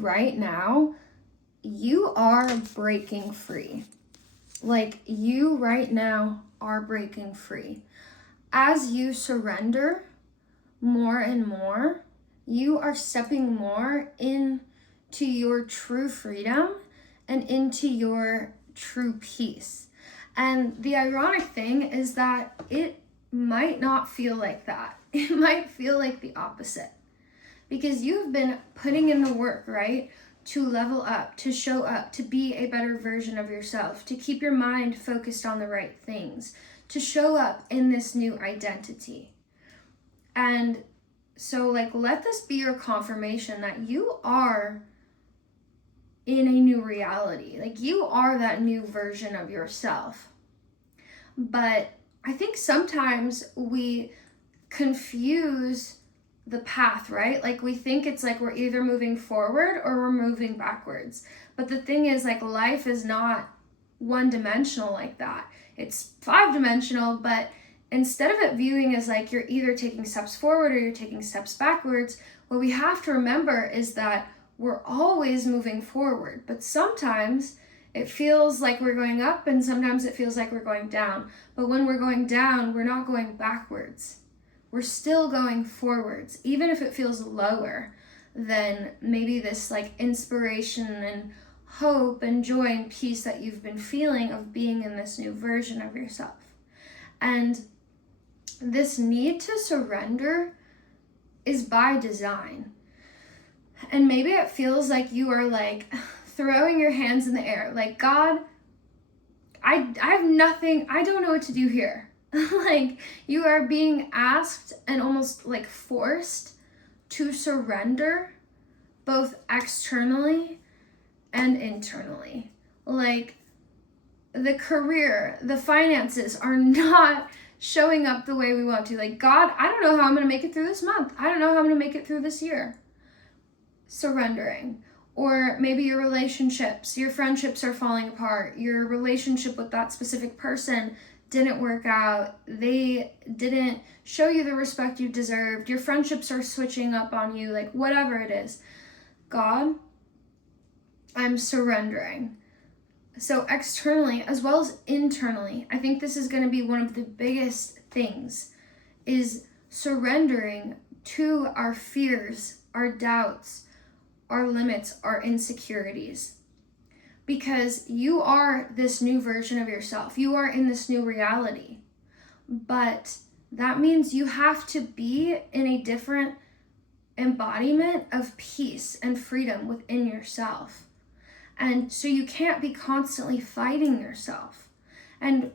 Right now, you are breaking free. Like, you right now are breaking free. As you surrender more and more, you are stepping more into your true freedom and into your true peace. And the ironic thing is that it might not feel like that. It might feel like the opposite. Because you've been putting in the work, right? To level up, to show up, to be a better version of yourself, to keep your mind focused on the right things, to show up in this new identity. And so, let this be your confirmation that you are in a new reality. Like, you are that new version of yourself. But I think sometimes we confuse the path, right? Like, we think it's like we're either moving forward or we're moving backwards. But the thing is, like, life is not one dimensional like that. It's 5-dimensional, but instead of it viewing as like you're either taking steps forward or you're taking steps backwards, what we have to remember is that we're always moving forward. But sometimes it feels like we're going up and sometimes it feels like we're going down. But when we're going down, we're not going backwards. We're still going forwards, even if it feels lower than maybe this like inspiration and hope and joy and peace that you've been feeling of being in this new version of yourself. And this need to surrender is by design. And maybe it feels like you are like throwing your hands in the air, like, God, I have nothing, I don't know what to do here. Like, you are being asked and almost like forced to surrender both externally and internally. Like, the career, the finances are not showing up the way we want to. Like, God, I don't know how I'm going to make it through this month. I don't know how I'm going to make it through this year. Surrendering. Or maybe your relationships, your friendships are falling apart. Your relationship with that specific person didn't work out. They didn't show you the respect you deserved. Your friendships are switching up on you, like whatever it is. God, I'm surrendering. So externally as well as internally, I think this is going to be one of the biggest things, is surrendering to our fears, our doubts, our limits, our insecurities. Because you are this new version of yourself. You are in this new reality. But that means you have to be in a different embodiment of peace and freedom within yourself. And so you can't be constantly fighting yourself. And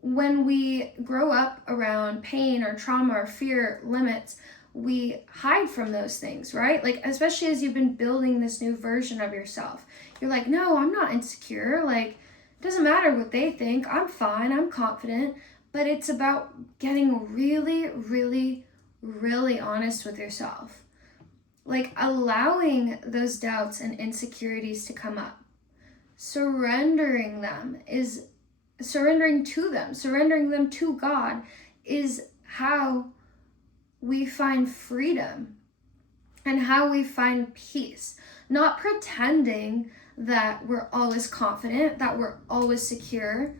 when we grow up around pain or trauma or fear, limits, we hide from those things, right? Like, especially as you've been building this new version of yourself. You're like, no, I'm not insecure. Like, it doesn't matter what they think. I'm fine. I'm confident. But it's about getting really, really, really honest with yourself. Like, allowing those doubts and insecurities to come up. Surrendering them is surrendering to them. Surrendering them to God is how we find freedom and how we find peace. Not pretending that we're always confident, that we're always secure,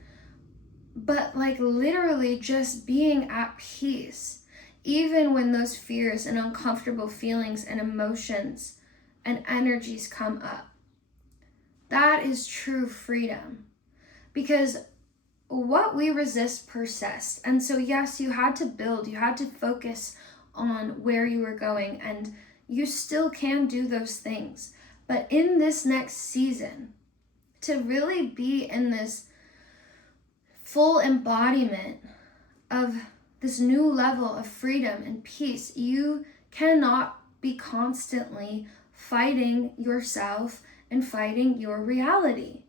but like literally just being at peace, even when those fears and uncomfortable feelings and emotions and energies come up. That is true freedom. Because what we resist persists. And so yes, you had to build, you had to focus on where you were going, and you still can do those things. But in this next season, to really be in this full embodiment of this new level of freedom and peace, you cannot be constantly fighting yourself and fighting your reality.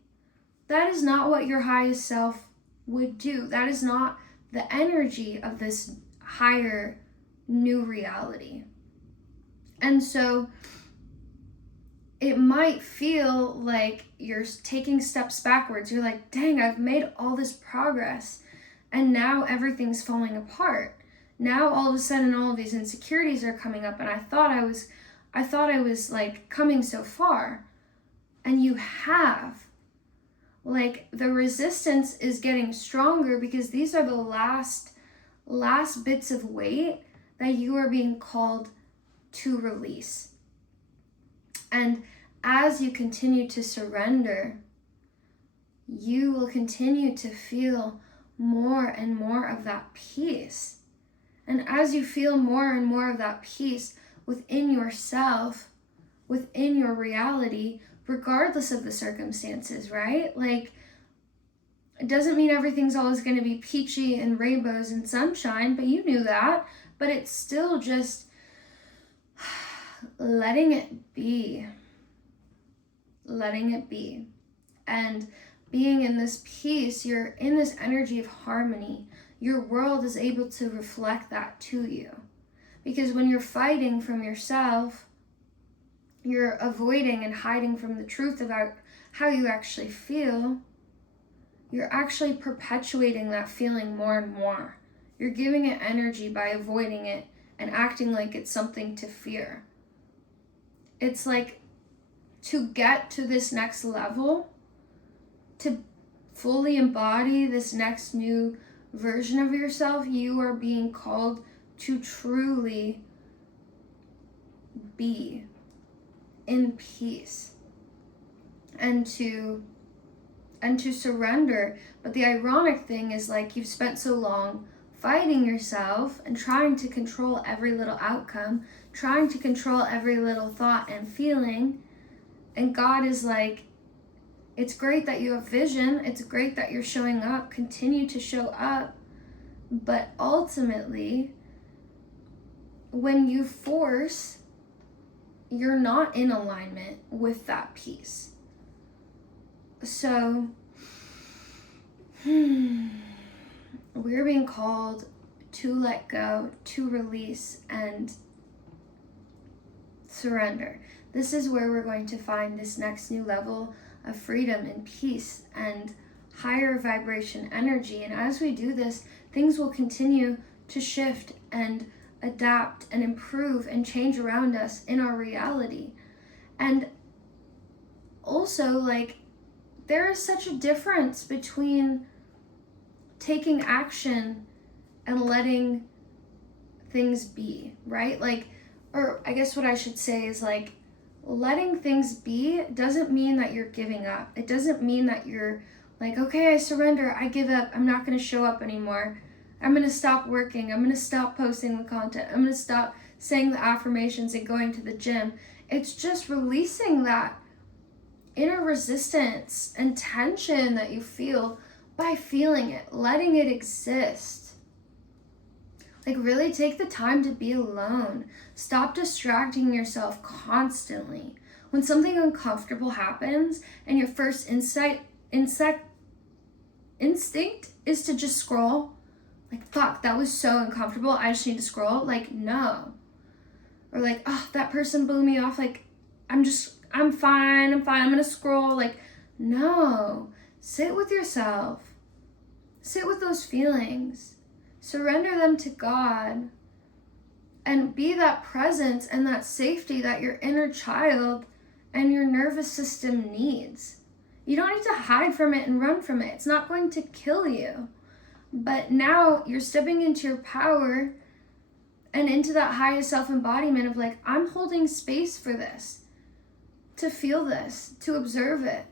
That is not what your highest self would do. That is not the energy of this higher new reality. And so it might feel like you're taking steps backwards. You're like, dang, I've made all this progress and now everything's falling apart. Now all of a sudden all of these insecurities are coming up, and I thought I I thought I was like coming so far. And you have. Like, the resistance is getting stronger because these are the last bits of weight that you are being called to release. And as you continue to surrender, you will continue to feel more and more of that peace. And as you feel more and more of that peace within yourself, within your reality, regardless of the circumstances, right? Like, it doesn't mean everything's always going to be peachy and rainbows and sunshine, but you knew that. But it's still just letting it be. Letting it be. And being in this peace, you're in this energy of harmony. Your world is able to reflect that to you. Because when you're fighting from yourself, you're avoiding and hiding from the truth about how you actually feel, you're actually perpetuating that feeling more and more. You're giving it energy by avoiding it and acting like it's something to fear. It's like, to get to this next level, to fully embody this next new version of yourself, you are being called to truly be in peace and to surrender. But the ironic thing is, like, you've spent so long fighting yourself and trying to control every little outcome, trying to control every little thought and feeling, and God is like, it's great that you have vision, it's great that you're showing up, continue to show up, but ultimately, when you force, you're not in alignment with that peace. So, we're being called to let go, to release, and surrender. This is where we're going to find this next new level of freedom and peace and higher vibration energy. And as we do this, things will continue to shift and adapt and improve and change around us in our reality. And also, like, there is such a difference between taking action and letting things be, right? Like, or I guess what I should say is, like, letting things be doesn't mean that you're giving up. It doesn't mean that you're like, okay, I surrender, I give up, I'm not going to show up anymore. I'm going to stop working. I'm going to stop posting the content. I'm going to stop saying the affirmations and going to the gym. It's just releasing that inner resistance and tension that you feel by feeling it, letting it exist. Like, really take the time to be alone. Stop distracting yourself constantly. When something uncomfortable happens and your first instinct is to just scroll, like, fuck, that was so uncomfortable, I just need to scroll. Like, no. Or like, oh, that person blew me off. Like, I'm fine, I'm gonna scroll. Like, no. Sit with yourself. Sit with those feelings. Surrender them to God. And be that presence and that safety that your inner child and your nervous system needs. You don't need to hide from it and run from it. It's not going to kill you. But now you're stepping into your power and into that highest self-embodiment of, like, I'm holding space for this, to feel this, to observe it,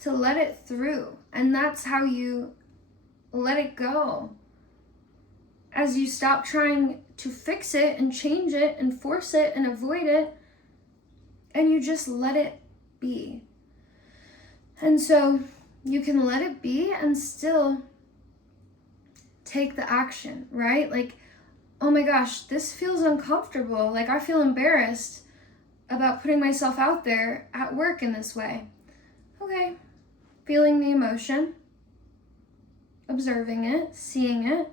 to let it through. And that's how you let it go. As you stop trying to fix it and change it and force it and avoid it, and you just let it be. And so you can let it be and still take the action, right? Like, oh my gosh, this feels uncomfortable. Like, I feel embarrassed about putting myself out there at work in this way. Okay, feeling the emotion, observing it, seeing it,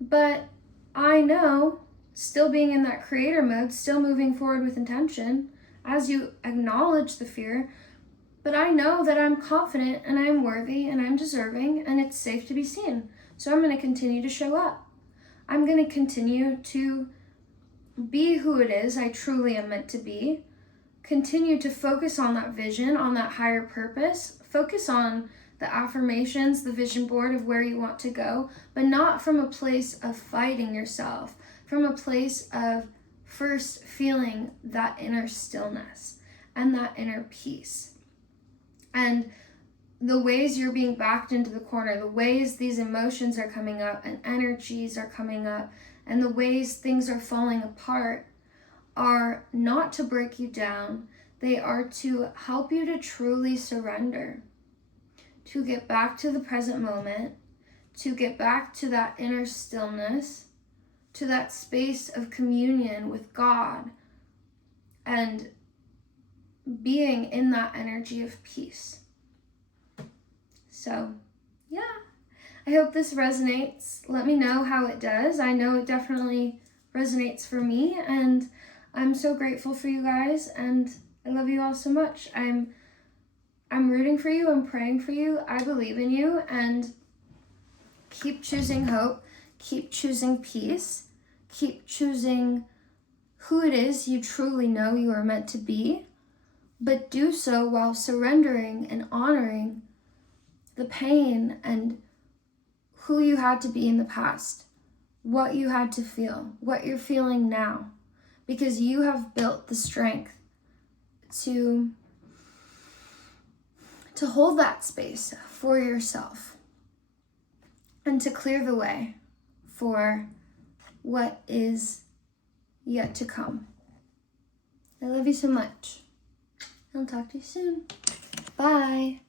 but I know, still being in that creator mode, still moving forward with intention, as you acknowledge the fear, but I know that I'm confident and I'm worthy and I'm deserving and it's safe to be seen. So I'm going to continue to show up. I'm going to continue to be who it is I truly am meant to be. Continue to focus on that vision, on that higher purpose. Focus on the affirmations, the vision board of where you want to go, but not from a place of fighting yourself, from a place of first feeling that inner stillness and that inner peace. And the ways you're being backed into the corner, the ways these emotions are coming up and energies are coming up, and the ways things are falling apart are not to break you down. They are to help you to truly surrender, to get back to the present moment, to get back to that inner stillness, to that space of communion with God, and being in that energy of peace. So, yeah, I hope this resonates. Let me know how it does. I know it definitely resonates for me, and I'm so grateful for you guys, and I love you all so much. I'm rooting for you. I'm praying for you. I believe in you, and keep choosing hope. Keep choosing peace. Keep choosing who it is you truly know you are meant to be, but do so while surrendering and honoring the pain and who you had to be in the past, what you had to feel, what you're feeling now, because you have built the strength to hold that space for yourself and to clear the way for what is yet to come. I love you so much. I'll talk to you soon. Bye.